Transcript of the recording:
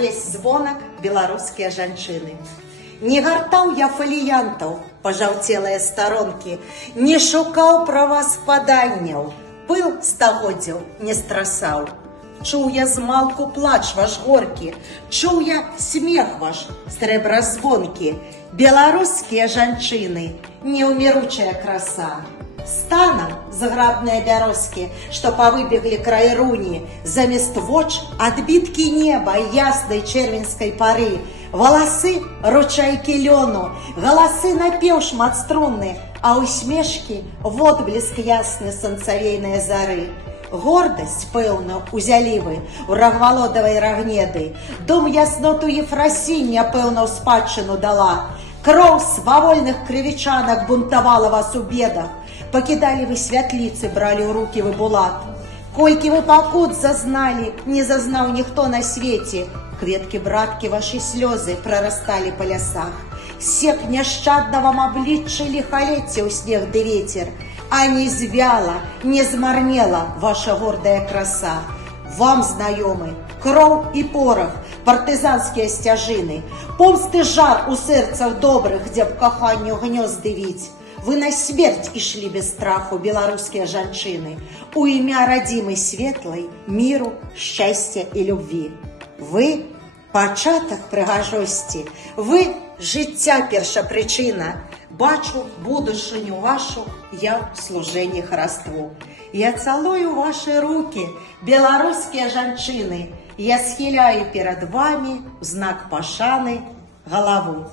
весь звонак беларускія жанчыны. Не гартаў я фаліянтаў, пажаўцелыя старонкі, не шукаў пра вас паданняў, пыл стагоддзяў не страсаў. Чуў я змалку плач ваш горкі, чуў я смех ваш срэбразвонкі. Беларускія жанчыны, неўміручая краса. Станам заграбныя бярозкі, што павыбеглі край руні, замест воч адбіткі неба яснай чэрвеньскай пары, валасы ручайкі лёну, галасы напеў шматструнны, а усмешкі водбліск ясны санцавейнай зары. Гордасць, пэўна, узялі вы у рагвалодавай рагнеды, дум ясноту Ефрасіння, пэўна, ў спадчыну дала. Кроў свавольных крывічанак бунтавала вас у бедах, пакідалі вы святліцы, бралі ў рукі вы булат. Колькі вы пакут зазналі, не зазнаў ніхто на свеце, кветкі браткі вашы слёзы прарасталі па лясах. Сек няшчадна вам абліччы ліхалецце ў снег ды вецер, а не звяла, не змарнела ваша гордая краса. Вам знаёмы кроў і порах, партызанскія сцяжыны, помсты жар у сэрцах добрых, дзе б каханню гнёзды віць. Вы на смерць ішлі без страху, беларускія жанчыны, у імя радзімы светлай, міру, шчасця і любві. Вы пачатак прыгажосці, вы жыцця першапрычына. Бачу будучыню вашу я в служэнні хараству. Я цалую ваши руки, беларускія жанчыны, я схіляю перад вами в знак пашаны галаву.